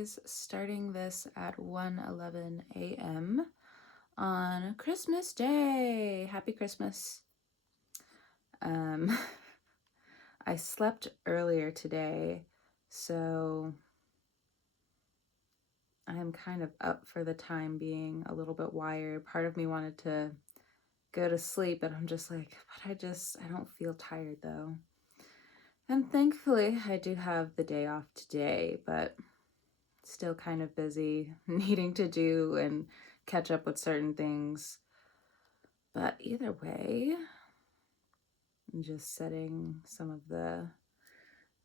guys, starting this at 1:11 a.m. on Christmas Day. Happy Christmas. I slept earlier today, so I'm kind of up for the time being, a little bit wired. Part of me wanted to go to sleep, but I'm just like, I don't feel tired though. And thankfully, I do have the day off today, but still kind of busy, needing to do and catch up with certain things. But either way, I'm just setting some of the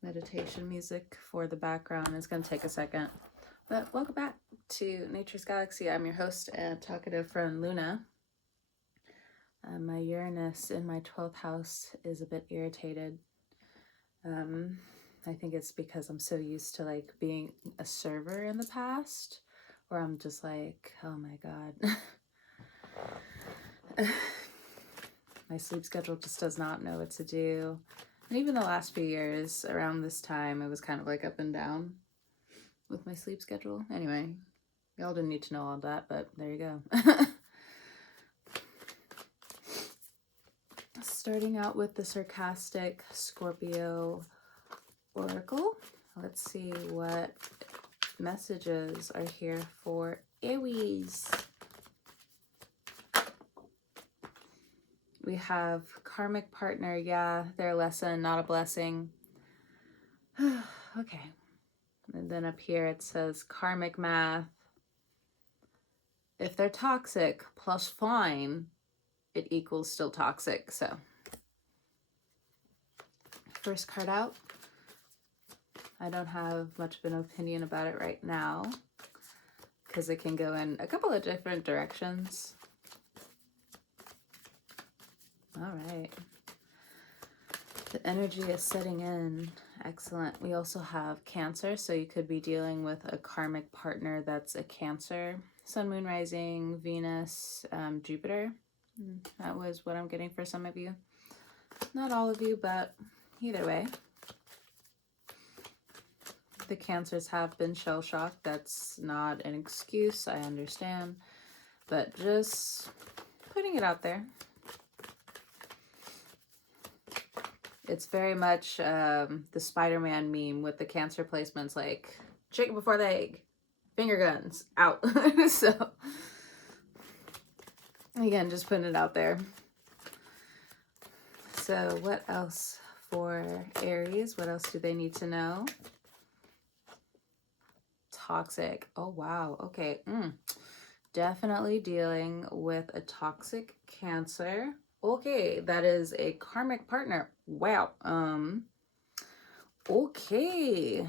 meditation music for the background. It's going to take a second. But welcome back to Nature's Galaxy. I'm your host and talkative friend, Luna. My Uranus in my 12th house is a bit irritated. I think it's because I'm so used to like being a server in the past, where I'm just like, oh my God. My sleep schedule just does not know what to do. And even the last few years around this time, it was kind of like up and down with my sleep schedule. Anyway, y'all didn't need to know all that, but there you go. Starting out with the sarcastic Scorpio Oracle. Let's see what messages are here for Aries. We have karmic partner. Yeah, their lesson, not a blessing. Okay. And then up here it says karmic math. If they're toxic plus fine, it equals still toxic. So first card out. I don't have much of an opinion about it right now because it can go in a couple of different directions. All right. The energy is setting in. Excellent. We also have Cancer, so you could be dealing with a karmic partner that's a Cancer. Sun, Moon, Rising, Venus, Jupiter. That was what I'm getting for some of you. Not all of you, but either way. The Cancers have been shell-shocked. That's not an excuse, I understand. But just putting it out there. It's very much the Spider-Man meme with the Cancer placements, like chicken before the egg, finger guns, out. So, again, just putting it out there. So what else for Aries? What else do they need to know? Toxic. Oh, wow. Okay. Definitely dealing with a toxic Cancer. Okay, that is a karmic partner. Wow. Okay.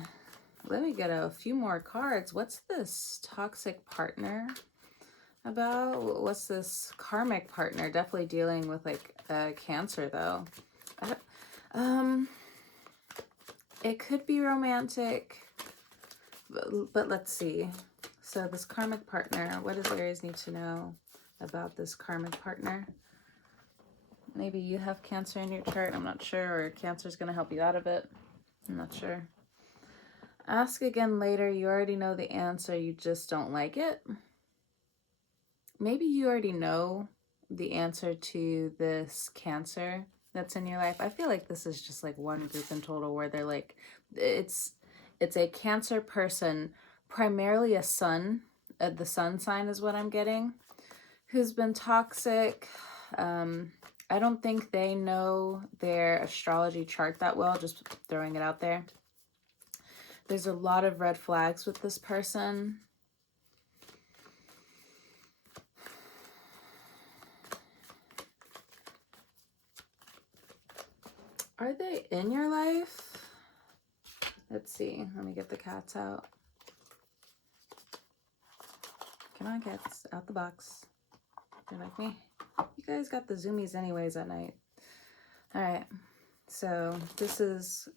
Let me get a few more cards. What's this toxic partner about? What's this karmic partner? Definitely dealing with like a Cancer though. It could be romantic, but let's see. So this karmic partner, what does Aries need to know about this karmic partner? Maybe you have Cancer in your chart, I'm not sure, or Cancer's going to help you out of it. I'm not sure. Ask again later. You already know the answer, you just don't like it. Maybe you already know the answer to this Cancer that's in your life. I feel like this is just like one group in total where they're like, it's a Cancer person, primarily a sun, the sun sign is what I'm getting, who's been toxic. I don't think they know their astrology chart that well, just throwing it out there. There's a lot of red flags with this person. Are they in your life? Let's see. Let me get the cats out. Come on, cats. Out the box. You're like me. You guys got the zoomies anyways at night. All right. So this is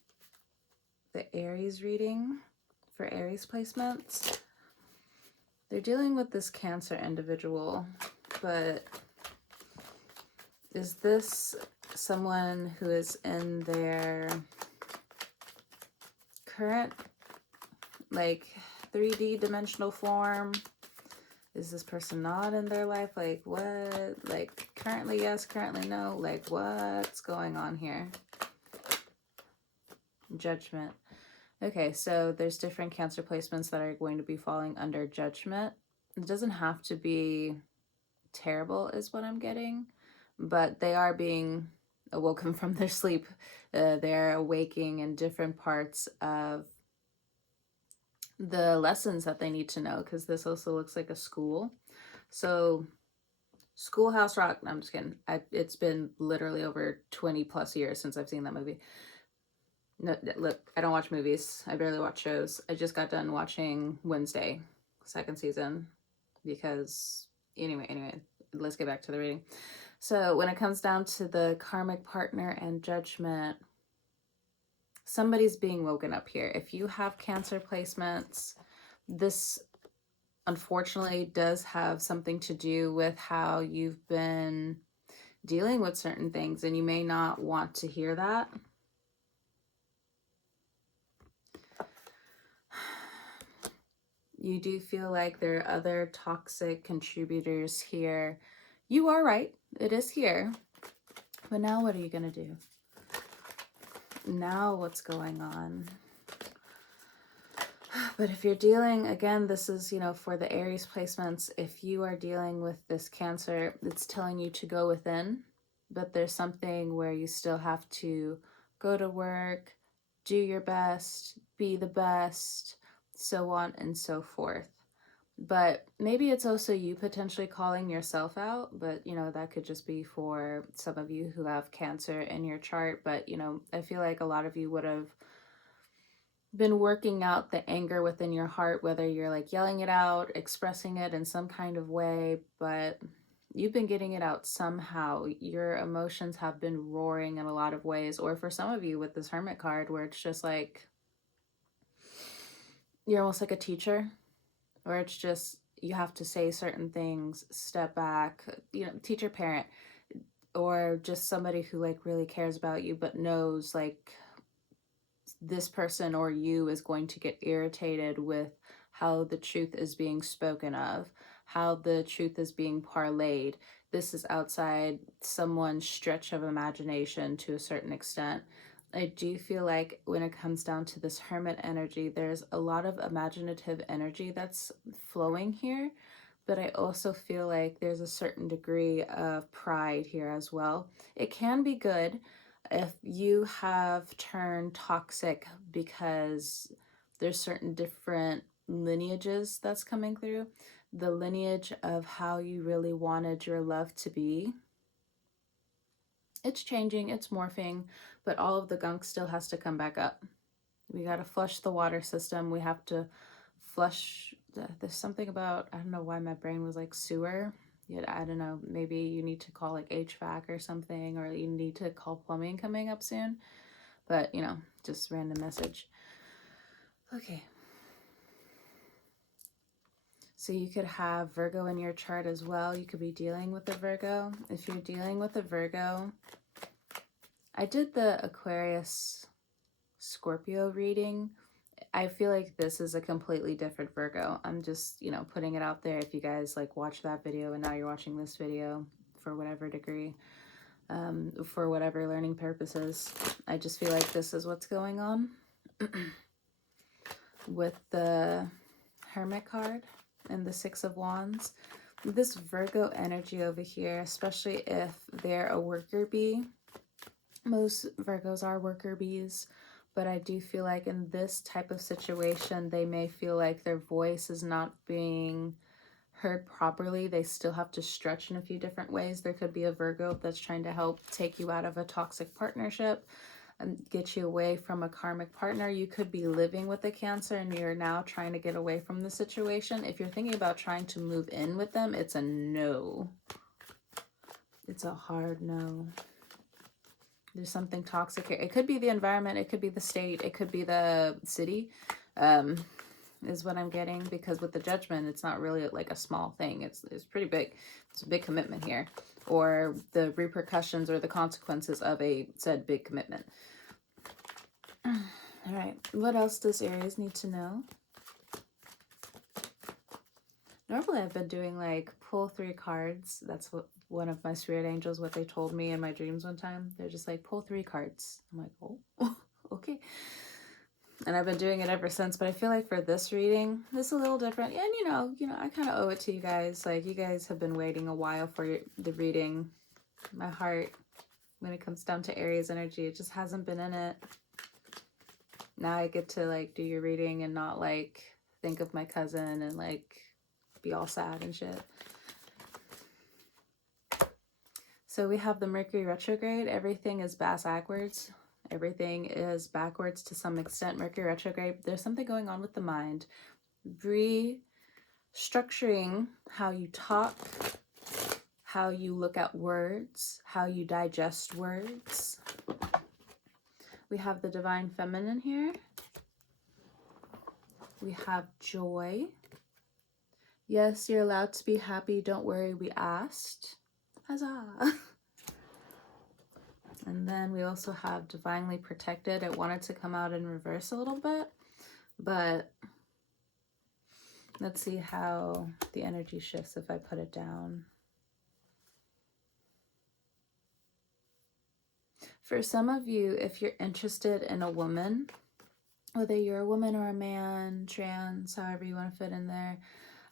the Aries reading for Aries placements. They're dealing with this Cancer individual, but is this someone who is in their current, like, 3D dimensional form. Is this person not in their life? Like what? Like currently yes, currently no. Like what's going on here? Judgment. Okay, so there's different Cancer placements that are going to be falling under judgment. It doesn't have to be terrible is what I'm getting, but they are being awoken from their sleep. They're awaking in different parts of the lessons that they need to know, because this also looks like a school. So Schoolhouse Rock, no, I'm just kidding. It's been literally over 20 plus years since I've seen that movie. No, look, I don't watch movies. I barely watch shows. I just got done watching Wednesday, second season, because anyway, let's get back to the reading. So when it comes down to the karmic partner and judgment, somebody's being woken up here. If you have Cancer placements, this unfortunately does have something to do with how you've been dealing with certain things, and you may not want to hear that. You do feel like there are other toxic contributors here. You are right. It is here. But now what are you going to do? Now what's going on? But if you're dealing, again, this is, for the Aries placements, if you are dealing with this Cancer, it's telling you to go within, but there's something where you still have to go to work, do your best, be the best, so on and so forth. But maybe it's also you potentially calling yourself out, but that could just be for some of you who have Cancer in your chart. But I feel like a lot of you would have been working out the anger within your heart, whether you're like yelling it out, expressing it in some kind of way, but you've been getting it out somehow. Your emotions have been roaring in a lot of ways. Or for some of you with this Hermit card, where it's just like you're almost like a teacher, or it's just you have to say certain things, step back, teacher, parent, or just somebody who like really cares about you but knows like this person or you is going to get irritated with how the truth is being spoken of, how the truth is being parlayed. This is outside someone's stretch of imagination to a certain extent. I do feel like when it comes down to this Hermit energy, there's a lot of imaginative energy that's flowing here, but I also feel like there's a certain degree of pride here as well. It can be good if you have turned toxic because there's certain different lineages that's coming through. The lineage of how you really wanted your love to be, it's changing, it's morphing, but all of the gunk still has to come back up. We got to flush the water system. We have to flush. There's something about, I don't know why my brain was like sewer. Yeah, I don't know. Maybe you need to call like HVAC or something, or you need to call plumbing coming up soon. But, just random message. Okay. So you could have Virgo in your chart as well. You could be dealing with a Virgo. If you're dealing with a Virgo, I did the Aquarius Scorpio reading. I feel like this is a completely different Virgo. I'm just, putting it out there. If you guys like watch that video and now you're watching this video for whatever degree, for whatever learning purposes, I just feel like this is what's going on with the Hermit card and the Six of Wands. This Virgo energy over here, especially if they're a worker bee. Most Virgos are worker bees. But I do feel like in this type of situation, they may feel like their voice is not being heard properly. They still have to stretch in a few different ways. There could be a Virgo that's trying to help take you out of a toxic partnership and get you away from a karmic partner. You could be living with a Cancer and you're now trying to get away from the situation. If you're thinking about trying to move in with them, it's a no. It's a hard no. There's something toxic here. It could be the environment. It could be the state. It could be the city, is what I'm getting. Because with the judgment, it's not really like a small thing. It's pretty big. It's a big commitment here. Or the repercussions or the consequences of a said big commitment. All right. What else does Aries need to know? Normally I've been doing like pull 3 cards. That's what one of my spirit angels, what they told me in my dreams one time. They're just like, pull 3 cards. I'm like, oh, okay. And I've been doing it ever since, but I feel like for this reading, this is a little different. And I kind of owe it to you guys. Like, you guys have been waiting a while for the reading. My heart, when it comes down to Aries energy, it just hasn't been in it. Now I get to like do your reading and not like think of my cousin and like be all sad and shit. So we have the Mercury retrograde. Everything is backwards. Everything is backwards to some extent. Mercury retrograde, there's something going on with the mind. Restructuring how you talk, how you look at words, how you digest words. We have the divine feminine here. We have joy. Yes, you're allowed to be happy. Don't worry, we asked. Huzzah! And then we also have divinely protected. It wanted to come out in reverse a little bit, but let's see how the energy shifts if I put it down. For some of you, if you're interested in a woman, whether you're a woman or a man, trans, however you want to fit in there,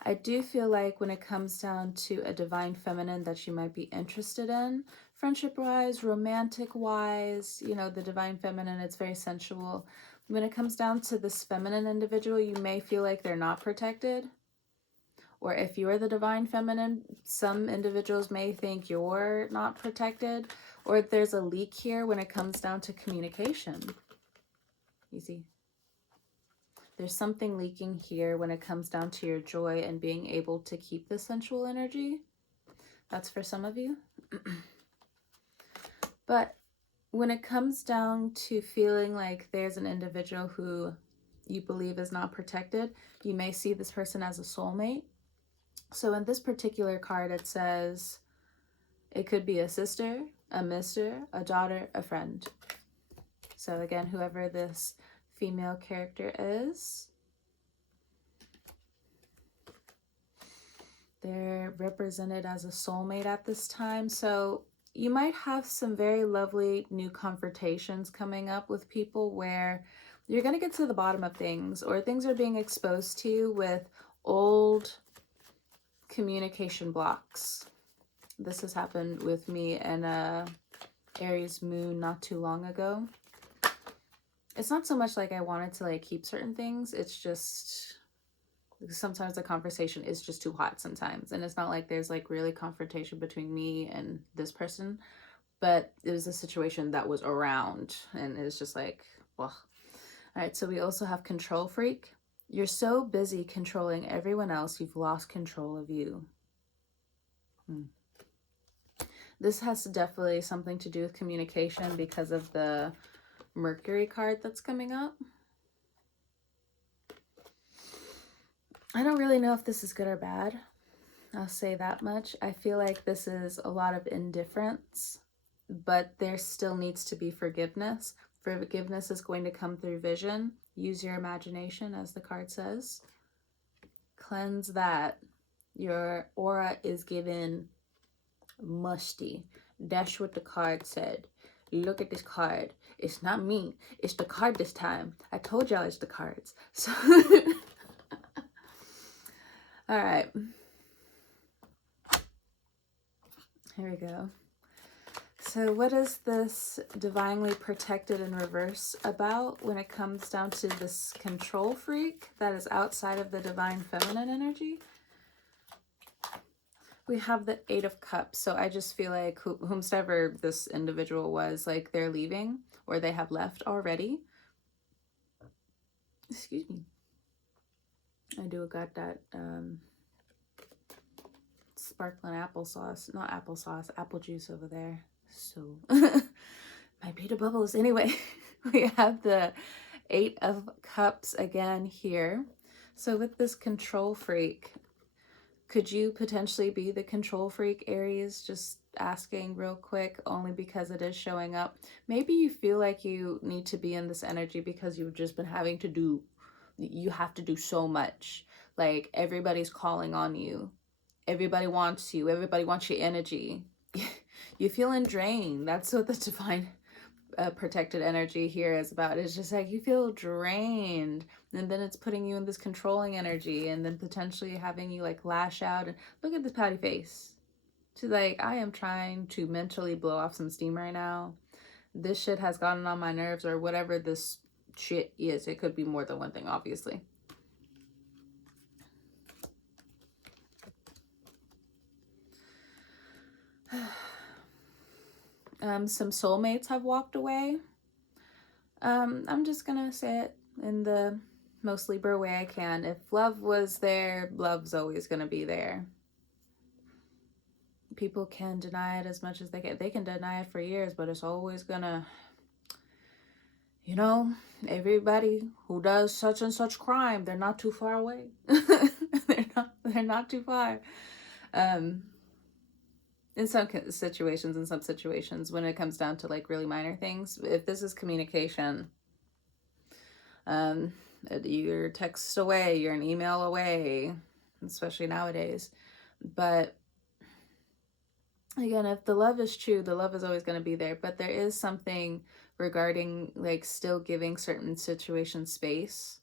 I do feel like when it comes down to a divine feminine that you might be interested in, friendship-wise, romantic-wise, the divine feminine, it's very sensual. When it comes down to this feminine individual, you may feel like they're not protected. Or if you're the divine feminine, some individuals may think you're not protected. Or there's a leak here when it comes down to communication. You see? There's something leaking here when it comes down to your joy and being able to keep the sensual energy. That's for some of you. But when it comes down to feeling like there's an individual who you believe is not protected, you may see this person as a soulmate. So in this particular card, it says it could be a sister, a mister, a daughter, a friend. So again, whoever this female character is, they're represented as a soulmate at this time. So you might have some very lovely new confrontations coming up with people where you're going to get to the bottom of things, or things are being exposed to you with old communication blocks. This has happened with me and Aries moon not too long ago. It's not so much like I wanted to like keep certain things. It's just sometimes the conversation is just too hot sometimes. And it's not like there's like really confrontation between me and this person, but it was a situation that was around and it's just like, well. All right, so we also have control freak. You're so busy controlling everyone else, you've lost control of you. This has definitely something to do with communication because of the Mercury card that's coming up. I don't really know if this is good or bad. I'll say that much. I feel like this is a lot of indifference, but there still needs to be forgiveness. Forgiveness is going to come through vision. Use your imagination, as the card says. Cleanse that. Your aura is given musty. That's what the card said. Look at this card. It's not me. It's the card this time. I told y'all it's the cards. So, all right. Here we go. So what is this divinely protected in reverse about when it comes down to this control freak that is outside of the divine feminine energy? We have the 8 of Cups. So I just feel like whomsoever this individual was, like they're leaving or they have left already. Excuse me. I do got that sparkling applesauce, not applesauce, apple juice over there. So might be the bubbles. Anyway, we have the 8 of Cups again here. So with this control freak, could you potentially be the control freak, Aries? Just asking real quick, only because it is showing up. Maybe you feel like you need to be in this energy because you've just been having to do, you have to do so much. Like everybody's calling on you. Everybody wants you. Everybody wants your energy. You're feeling drained. That's what the divine protected energy here is about. It's just like you feel drained, and then it's putting you in this controlling energy, and then potentially having you like lash out. And look at this pouty face. She's like, I am trying to mentally blow off some steam right now. This shit has gotten on my nerves, or whatever this shit is. It could be more than one thing, obviously. Some soulmates have walked away. I'm just gonna say it in the most Libra way I can. If love was there, love's always gonna be there. People can deny it as much as they can. They can deny it for years, but it's always gonna, you know, everybody who does such and such crime, they're not too far away. they're not too far. In some situations, when it comes down to like really minor things, if this is communication, you're text away, you're an email away, especially nowadays. But again, if the love is true, the love is always going to be there. But there is something regarding like still giving certain situations space.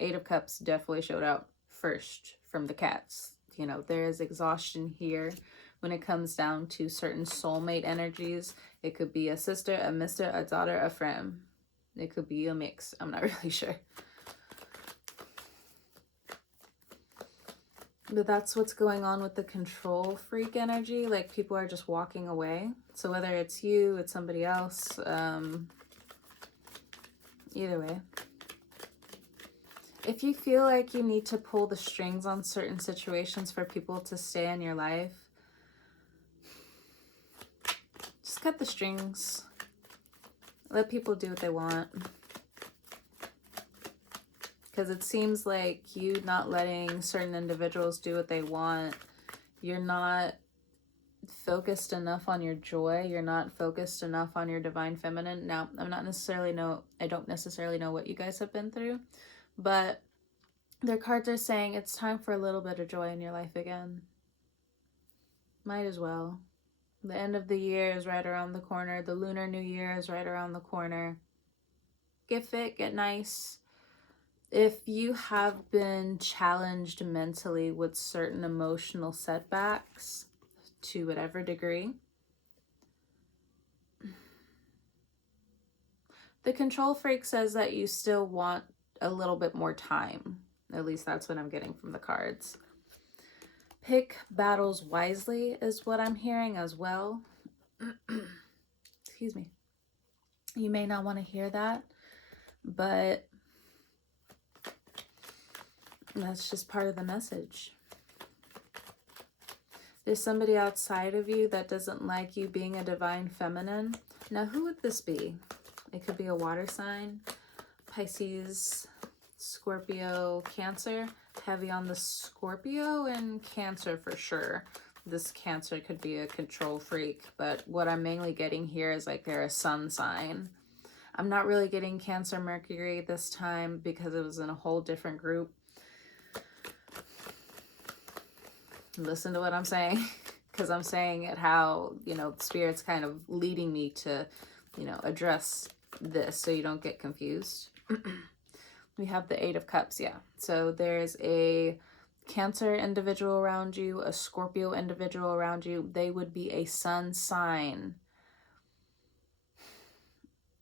8 of Cups definitely showed out first from the cats. You know, there is exhaustion here when it comes down to certain soulmate energies. It could be a sister, a mister, a daughter, a friend. It could be a mix. I'm not really sure. But that's what's going on with the control freak energy. Like people are just walking away. So whether it's you, it's somebody else, either way. If you feel like you need to pull the strings on certain situations for people to stay in your life, just cut the strings. Let people do what they want. Because it seems like you not letting certain individuals do what they want. You're not focused enough on your joy. You're not focused enough on your divine feminine. Now, I don't necessarily know what you guys have been through, but their cards are saying it's time for a little bit of joy in your life again. Might as well. The end of the year is right around the corner. The Lunar New Year is right around the corner. Get fit, get nice. If you have been challenged mentally with certain emotional setbacks to whatever degree, the control freak says that you still want a little bit more time. At least that's what I'm getting from the cards. Pick battles wisely is what I'm hearing as well. Excuse me. You may not want to hear that, but that's just part of the message. There's somebody outside of you that doesn't like you being a divine feminine. Now, who would this be? It could be a water sign, Pisces, Scorpio, Cancer. Heavy on the Scorpio and Cancer for sure. This Cancer could be a control freak, but what I'm mainly getting here is like they're a sun sign. I'm not really getting Cancer Mercury this time because it was in a whole different group. Listen to what I'm saying, because I'm saying it how, you know, Spirit's kind of leading me to, you know, address this so you don't get confused. We have the 8 of Cups, yeah. So there's a Cancer individual around you, a Scorpio individual around you. They would be a sun sign.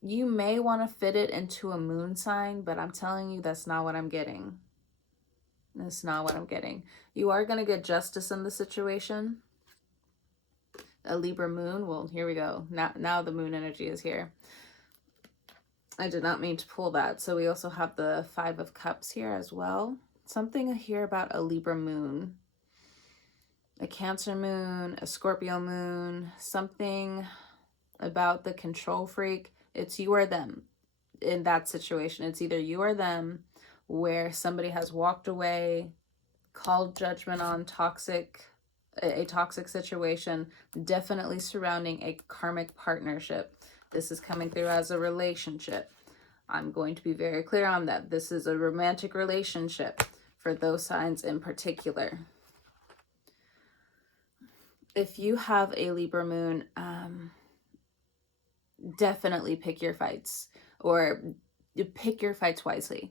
You may want to fit it into a moon sign, but I'm telling you that's not what I'm getting. That's not what I'm getting. You are going to get justice in the situation. A Libra moon. Well, here we go. Now the moon energy is here. I did not mean to pull that. So we also have the 5 of Cups here as well. Something here about a Libra moon. A Cancer moon, a Scorpio moon. Something about the control freak. It's you or them in that situation. It's either you or them, where somebody has walked away, called judgment on a toxic situation, definitely surrounding a karmic partnership. This is coming through as a relationship. I'm going to be very clear on that. This is a romantic relationship. for those signs in particular. If you have a Libra moon, definitely pick your fights, or pick your fights wisely.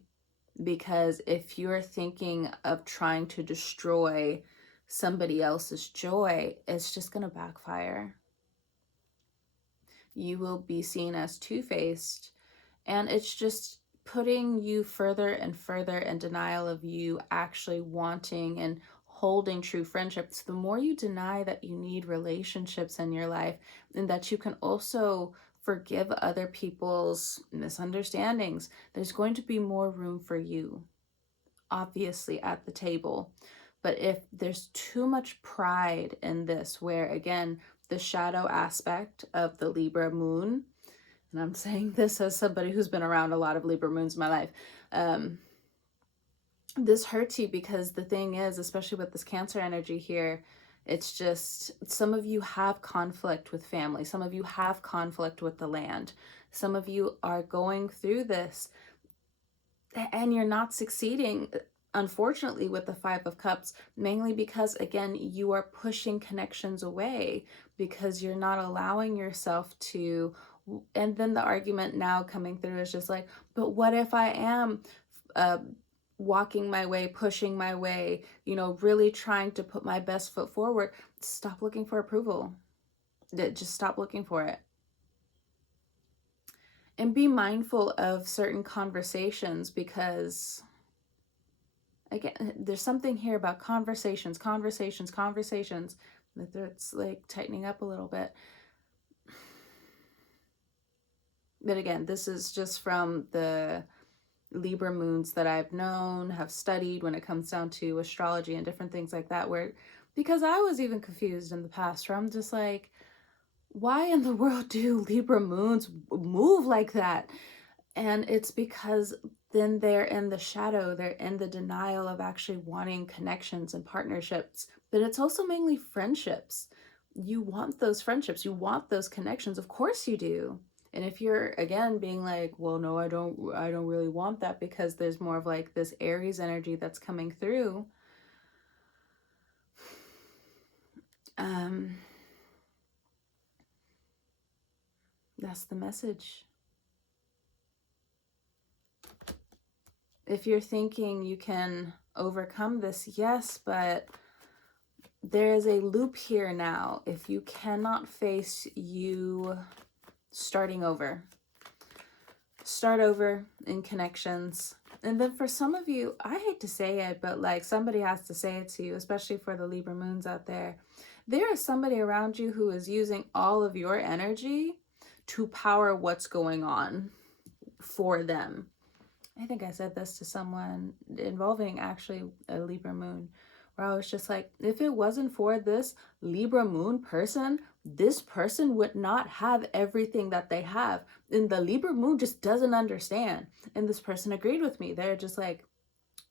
Because if you're thinking of trying to destroy somebody else's joy, it's just going to backfire. You will be seen as two-faced, and it's just putting you further and further in denial of you actually wanting and holding true friendships. The more you deny that you need relationships in your life, and that you can also forgive other people's misunderstandings, there's going to be more room for you, obviously, at the table. But if there's too much pride in this, where again, the shadow aspect of the Libra moon, and I'm saying this as somebody who's been around a lot of Libra moons in my life, this hurts you, because the thing is, especially with this Cancer energy here, it's just, some of you have conflict with family. Some of you have conflict with the land. Some of you are going through this and you're not succeeding, unfortunately, with the Five of Cups, mainly because, again, you are pushing connections away because you're not allowing yourself to. And then the argument now coming through is just like, but what if I am walking my way, pushing my way, really trying to put my best foot forward? Stop looking for approval. Just stop looking for it. And be mindful of certain conversations, because again, there's something here about conversations. It's like tightening up a little bit. But again, this is just from the Libra moons that I've known, have studied when it comes down to astrology and different things like that, where, because I was even confused in the past, where I'm just like, why in the world do Libra moons move like that? And it's because then they're in the shadow, they're in the denial of actually wanting connections and partnerships. But it's also mainly friendships. You want those friendships, you want those connections, of course you do. And if you're, again, being like, well, no, I don't really want that, because there's more of like this Aries energy that's coming through, that's the message. If you're thinking you can overcome this, yes, but there is a loop here now. If you cannot face you starting over, start over in connections. And then for some of you, I hate to say it, but like, somebody has to say it to you, especially for the Libra moons out there. There is somebody around you who is using all of your energy to power what's going on for them. I think I said this to someone involving actually a Libra moon, where I was just like, if it wasn't for this Libra moon person, this person would not have everything that they have. And the Libra moon just doesn't understand. And this person agreed with me. They're just like,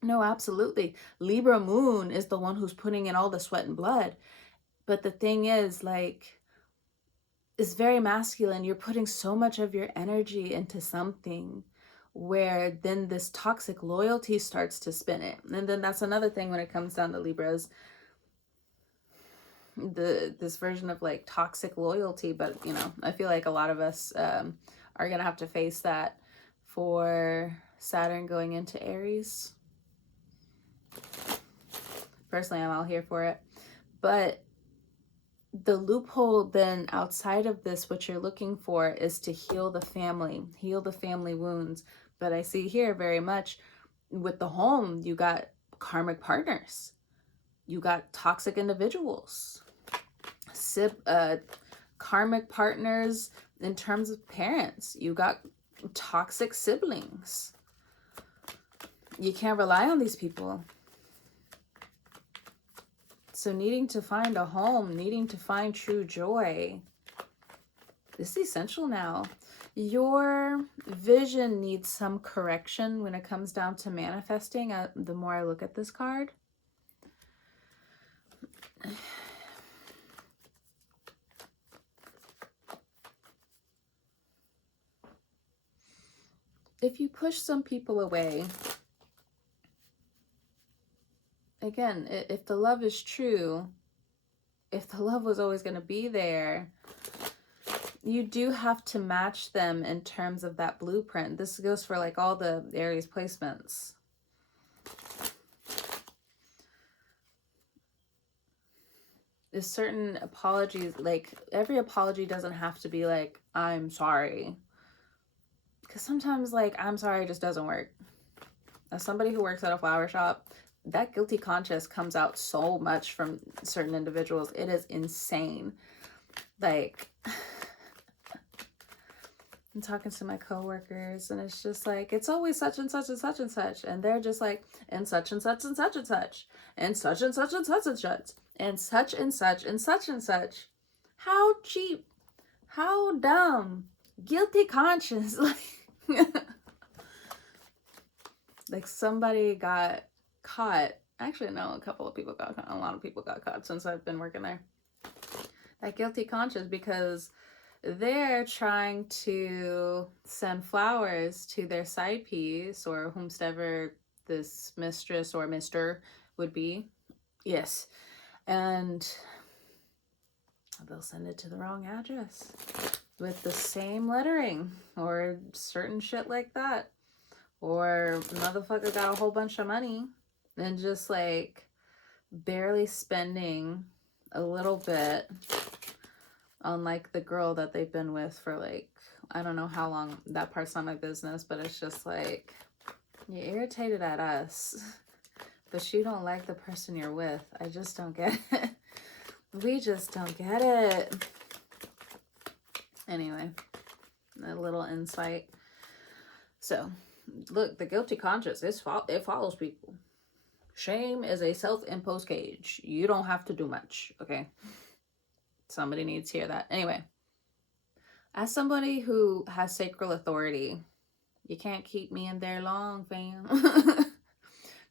no, absolutely. Libra moon is the one who's putting in all the sweat and blood. But the thing is, like, it's very masculine. You're putting so much of your energy into something, where then this toxic loyalty starts to spin it. And then that's another thing when it comes down to Libras, this version of like toxic loyalty. But I feel like a lot of us are gonna have to face that for Saturn going into Aries. Personally, I'm all here for it. But the loophole then outside of this, what you're looking for is to heal the family wounds. But I see here very much with the home, you got karmic partners, you got toxic individuals, karmic partners in terms of parents, you got toxic siblings. You can't rely on these people. So needing to find a home, needing to find true joy, this is essential now. Your vision needs some correction when it comes down to manifesting. The more I look at this card, if you push some people away, again, if the love is true, if the love was always going to be there, you do have to match them in terms of that blueprint. This goes for like all the Aries placements. There's certain apologies, like every apology doesn't have to be like, I'm sorry. Because sometimes like, I'm sorry just doesn't work. As somebody who works at a flower shop, that guilty conscience comes out so much from certain individuals. It is insane. Like, I'm talking to my coworkers and it's just like, it's always such and such and such and such. And they're just like, and such and such and such and such. And such and such and such and such. And such and such and such and such. How cheap. How dumb. Guilty conscience. Like somebody got caught. Actually, no, a couple of people got caught. A lot of people got caught since I've been working there. That guilty conscience because they're trying to send flowers to their side piece or whomsoever this mistress or mister would be. Yes. And they'll send it to the wrong address with the same lettering or certain shit like that. Or motherfucker got a whole bunch of money and just like barely spending a little bit on like the girl that they've been with for like, I don't know how long. That part's not my business, but it's just like, you're irritated at us, but you don't like the person you're with. I just don't get it. We just don't get it. Anyway, a little insight. So, look, the guilty conscience, it follows people. Shame is a self-imposed cage. You don't have to do much, okay? Somebody needs to hear that. Anyway, as somebody who has sacral authority, you can't keep me in there long, fam.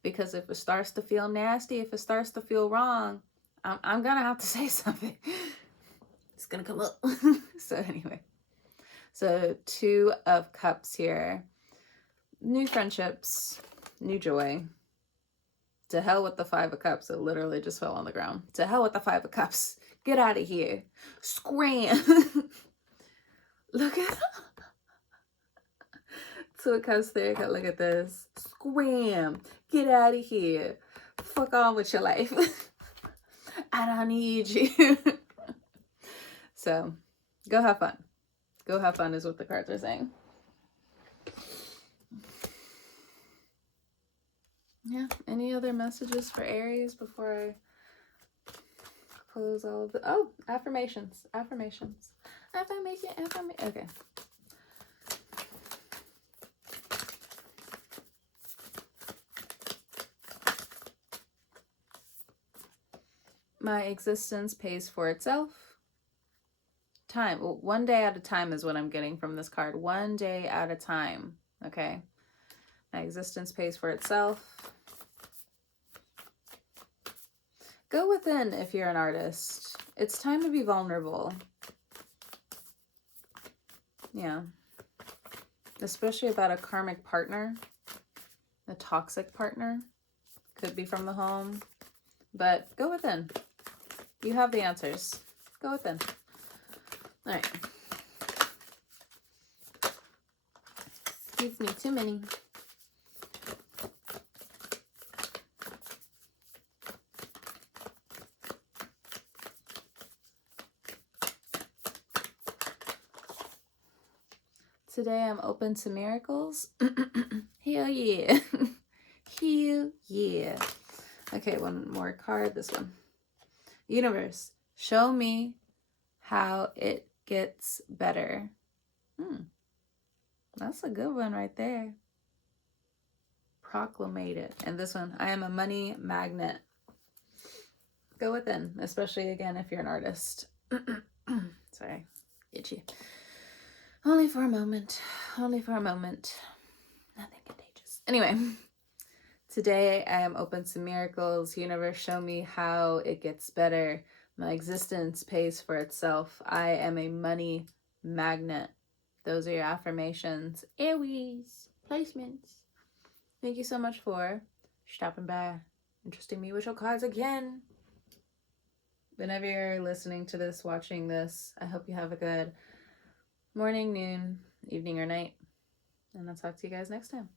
Because if it starts to feel nasty, if it starts to feel wrong, I'm gonna have to say something. It's gonna come up. So anyway, so 2 of Cups here. New friendships, new joy. To hell with the 5 of Cups. It literally just fell on the ground. To hell with the 5 of Cups. Get out of here. Scram. Look at 2 of Cups there. Look at this. Scram. Get out of here. Fuck on with your life. I don't need you. So, go have fun. Go have fun is what the cards are saying. Yeah. Any other messages for Aries before I close all of the... Oh, affirmations. Affirmations. Affirmation. Okay. My existence pays for itself. Time. Well, 1 day at a time is what I'm getting from this card. 1 day at a time. Okay. My existence pays for itself. Go within if you're an artist. It's time to be vulnerable. Yeah. Especially about a karmic partner. A toxic partner. Could be from the home. But go within. You have the answers. Go within. All right. Excuse me, too many. Today I'm open to miracles. Hell yeah. Hell yeah. Okay, one more card. This one. Universe, show me how it gets better. That's a good one right there. Proclamate it. And this one, I am a money magnet. Go within, especially again if you're an artist. Sorry, itchy. Only for a moment. Only for a moment. Nothing contagious. Anyway, today I am open to miracles. Universe, show me how it gets better. My existence pays for itself. I am a money magnet. Those are your affirmations. Aries placements. Thank you so much for stopping by. Interesting me with your cards again. Whenever you're listening to this, watching this, I hope you have a good morning, noon, evening, or night. And I'll talk to you guys next time.